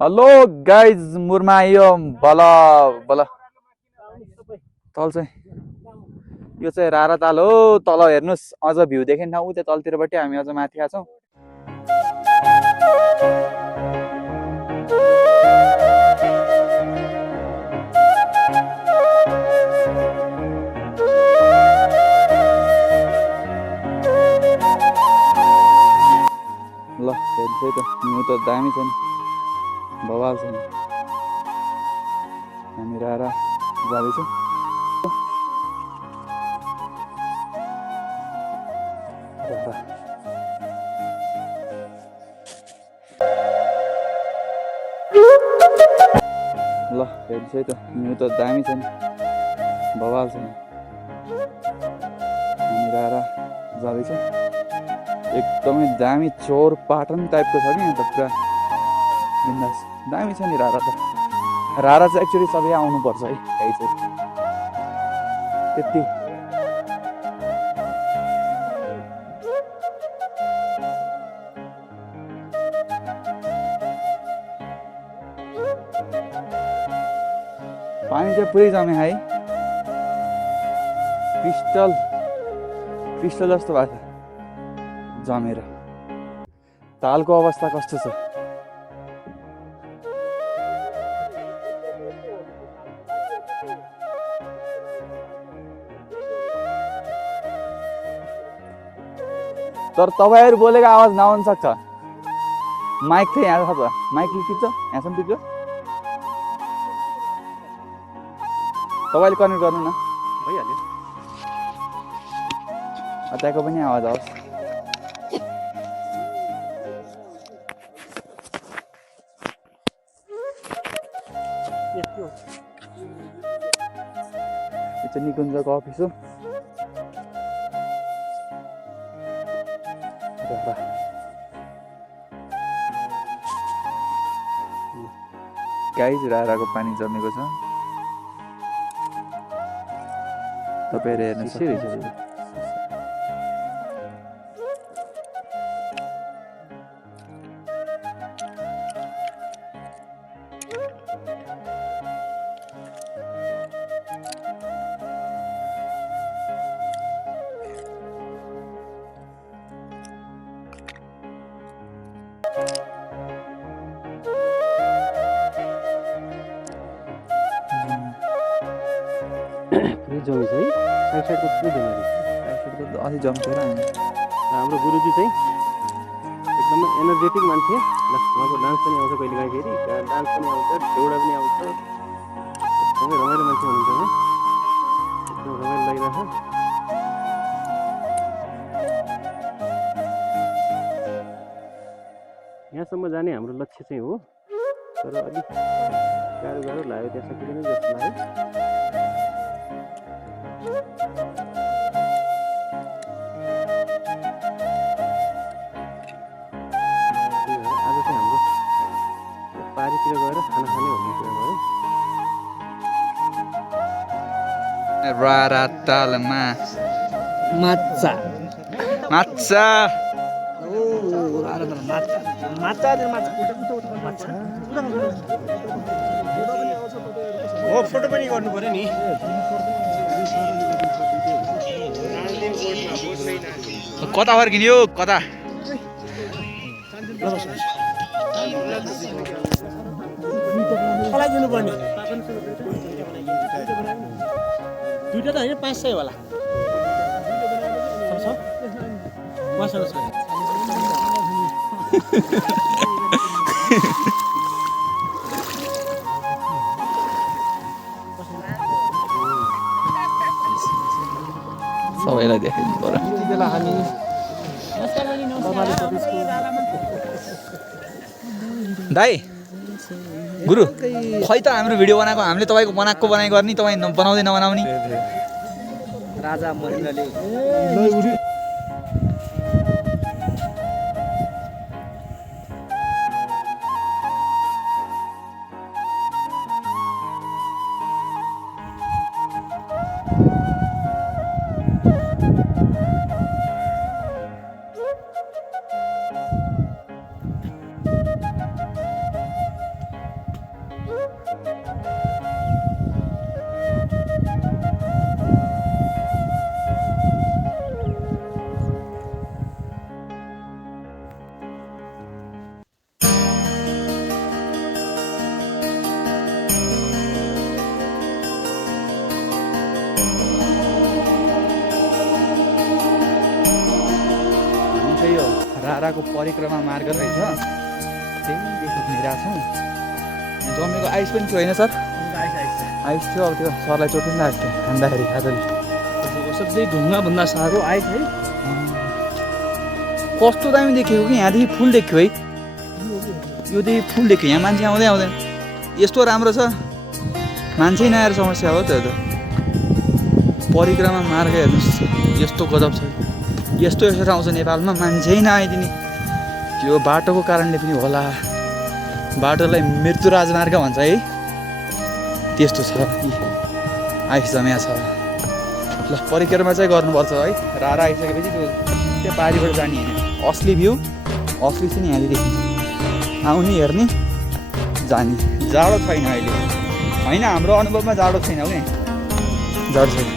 Hello guys मुरमा आइयो बल बल तल चाहिँ यो चाहिँ रारा ताल हो। तल हेर्नुहोस् अझ भ्यू देखेन ठाउँ त्यो तलतिरबाट हामी अझ माथि आछौँ। ल हेर्नुहोस् है त हिउँ त दामी छ नि, बवाल छ नि। हामी रारा जाँदैछौँ। ल हेर्नुहोस् है त हिउँ त दामी छ नि, बवाल छ नि। हामी रारा जाँदैछौँ। एकदमै दामी चोर पाटन टाइपको छ कि यहाँ त पुरा बिन्दास दामी छ नि रारा त। रारा चाहिँ एक्चुअली सबै आउनुपर्छ है गाई चाहिँ त्यति। पानी चाहिँ पुरै जमे है, क्रिस्टल क्रिस्टल जस्तो भएको छ जमेर। तालको अवस्था कस्तो छ? तर तपाईँहरू बोलेको आवाज नआउन सक्छ। माइक चाहिँ यहाँ छ त, माइकले टिप्छ यहाँसम्म टिप्छ। तपाईँले कनेक्ट गर्नु न, भइहाल्यो। त्यहाँको पनि आवाज आओस्। यो चाहिँ निकुञ्जको अफिस हो। गाइज राराको पानी जमेको छ, तपाईँहरू हेर्नु सक्नुहुन्छ। जमी छ है, साइड साइडको पुरै जमेको छ। साइड साइडको त अलि जम्थ्यो र हाम्रो गुरुजी चाहिँ एकदमै एनर्जेटिक मान्छे। ल उहाँको डान्स पनि आउँछ कहिलेकाहीँ, फेरि डान्स पनि आउँछ, देउडा पनि आउँछ। एकदमै रमाइलो मान्छे हुनुहुन्छ है, एकदम रमाइलो लागिरहेछ। यहाँसम्म जाने हाम्रो लक्ष्य चाहिँ हो, तर अलिक गाह्रो गाह्रो लाग्यो, त्यहाँ सकिँदैन जस्तो लाग्यो। पारीतिर गएर खाना खाने भन्ने कुरा भयो। रारा तालमा माछा माछा हो, फोटो पनि गर्नु पर्यो नि। कता फर्किने हो कता? दिनुपर्ने दुईटा त होइन, 500 होला। सबैलाई देखाइदिनु पर्यो। यति बेला हामी दाइ गुरु खै त हाम्रो भिडियो बनाएको, हामीले तपाईँको बनाएको बनाइ गर्ने, तपाईँ बनाउँदै नबनाउने। राजा महेन्द्रले राराको परिक्रमा मार्ग रहेछ, त्यही देखि हिँडिरहेको छौँ। जमेको आइस पनि थियो होइन सर? आइस थियो, अब त्यो सरलाई चोट पनि लागेको थियो खाँदाखेरि आजले। सबै ढुङ्गाभन्दा साह्रो आइस है। कस्तो दामी देखेको कि यहाँदेखि फुल देख्यो है, योदेखि फुल देख्यो। यहाँ मान्छे आउँदै आउँदैन, यस्तो राम्रो छ, मान्छे नआएर समस्या हो त्यो त। परिक्रमा मार्ग हेर्नुहोस्, यस्तो गजब छ। यस्तो यसो आउँछ नेपालमा, मान्छे नआइदिने। त्यो बाटोको कारणले पनि होला, बाटोलाई मृत्यु राजमार्ग भन्छ है, त्यस्तो छ। आइस जम्या छ। ल परिक्रमा चाहिँ गर्नुपर्छ है। रारा आइसकेपछि त्यो पारिबाट जाने होइन, असली भ्यू असली चाहिँ नि यहाँले देखिन्छ। आउने हेर्ने जाने। जाडो छैन अहिले होइन, हाम्रो अनुभवमा जाडो छैन हौ। यहाँ जाडो छैन,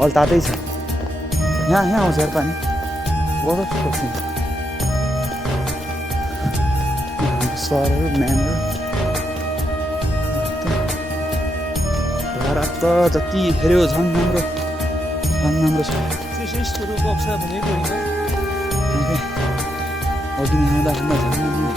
अहिले तातै छ। यहाँ आउँछ हेर पानी गजब छ। सरहरू म्यानहरू रारा त जति हेऱ्यो झन् राम्रो छ। अघि नै आउँदा झन् राम्रो।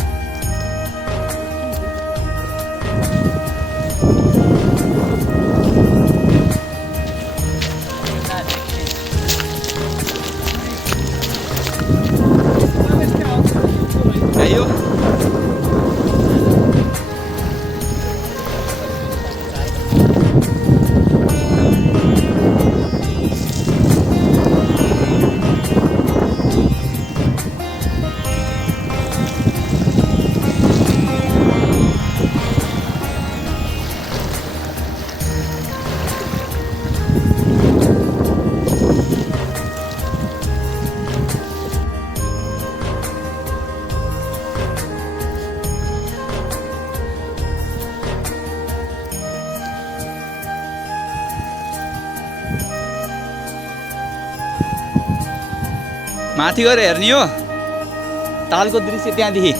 माथि गएर हेर्ने हो तालको दृश्य त्यहाँदेखि।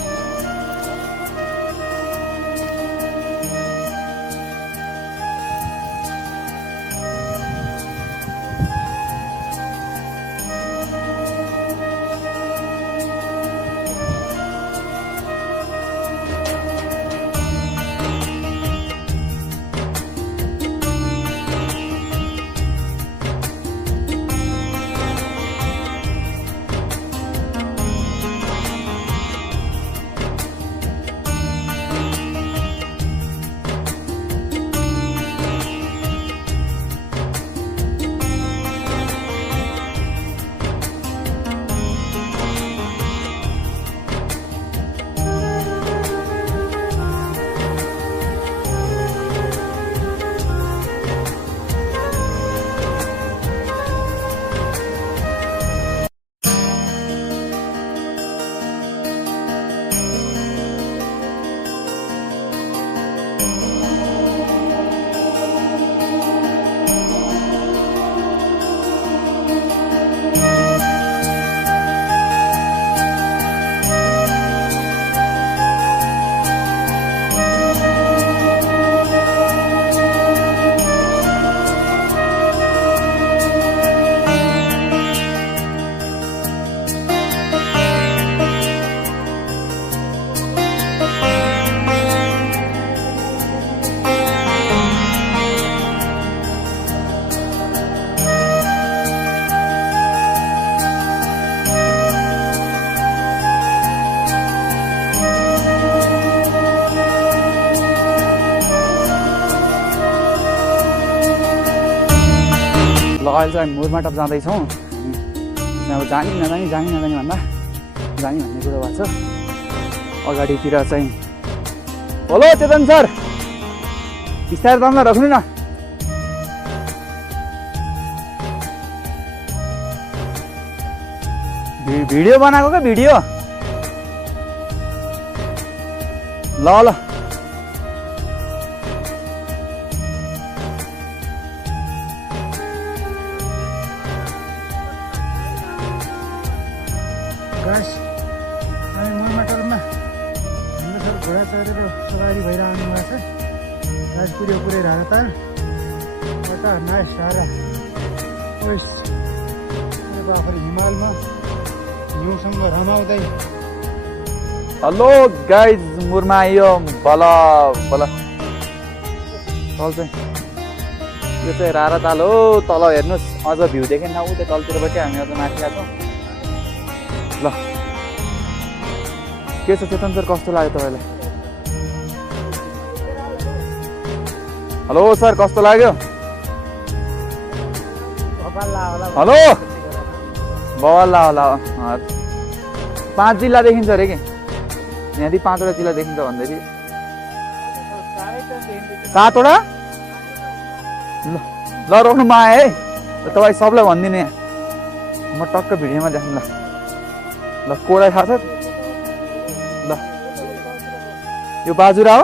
ल अहिले चाहिँ हामी मुरमाटप जाँदैछौँ। अब जाने नजाने भन्दा जाने भन्ने कुरो भएको छ। अगाडितिर चाहिँ हेलो चेतन सर, बिस्तारै दामलाई राख्नु न। भिडियो बनाएको क्या भिडियो। ल ल गाइस, हामी मुरमाटलमा हाम्रो सर घोडा चढेर सवारी भएर आउनु भएको छ। गाइस पुरै रातार एउटा नाइस धारा ओइस बाफरी हिमालमा हिउँसँग रमाउँदै हेलो गाइज मुरमा आइयो बल बल तल चाहिँ यो चाहिँ रारा ताल हो तल हेर्नुहोस् अझ भ्यू देखेन उ त्यो तलतिरबाट हामी अझ माथि आएको ल के छ चेतन सर कस्तो लाग्यो तपाईँलाई हेलो सर कस्तो लाग्यो हेलो बल्ला होला 5 जिल्ला देखिन्छ अरे कि यहाँदेखि 5वटा जिल्ला देखिन्छ भन्दाखेरि 7वटा ल ल रोक्नु म आएँ है तपाईँ सबलाई भनिदिनु यहाँ म टक्क भिडियोमा देखाउँ ल ल कोडा थाहा छ ल यो बाजुरा हो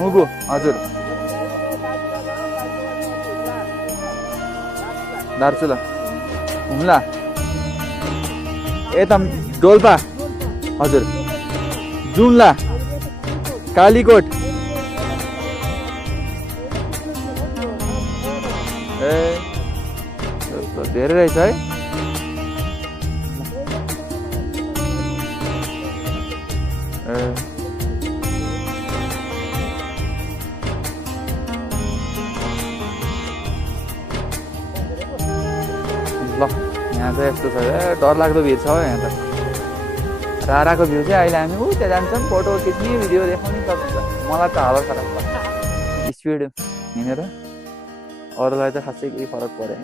मुगु हजुर दार्चुला हुम्ला यता डोल्पा हजुर जुम्ला कालीकोट ए धेरै रहेछ है ए ल यहाँ चाहिँ यस्तो छ डरलाग्दो भिड छ यहाँ त राराको भ्यू चाहिँ अहिले हामी त्यहाँ जान्छौँ फोटो खिच्ने भिडियो देखाउने सक्छ मलाई त हालत खराब छ स्पिड हिँडेर अरूलाई त खासै केही फरक परेन